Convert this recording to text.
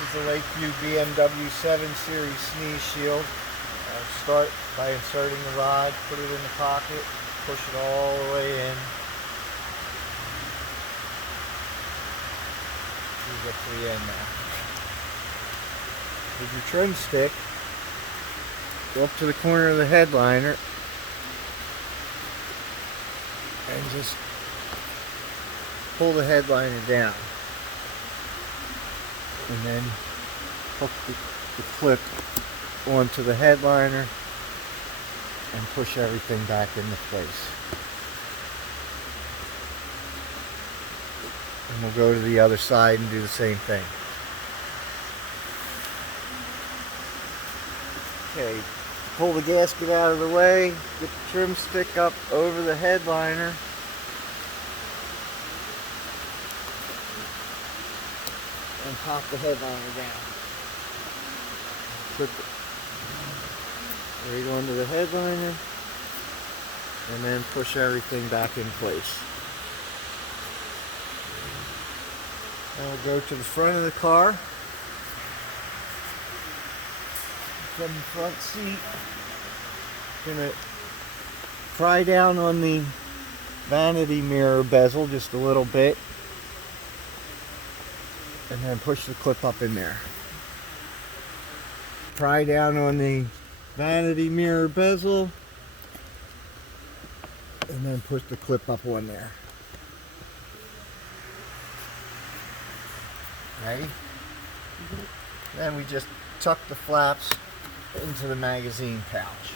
is the Lakeview BMW 7 Series sneeze shield. Start by inserting the rod, put it in the pocket, push it all the way in. You get to the end now. With your trim stick, go up to the corner of the headliner and just pull the headliner down. And then hook the clip onto the headliner and push everything back into place. And we'll go to the other side and do the same thing. Okay, pull the gasket out of the way, get the trim stick up over the headliner. And pop the headliner down. Clip it right onto the headliner and then push everything back in place. Now we'll go to the front of the car. From the front seat, gonna pry down on the vanity mirror bezel just a little bit and then push the clip up in there. Pry down on the vanity mirror bezel and then push the clip up on there. Ready? Then we just tuck the flaps into the magazine pouch.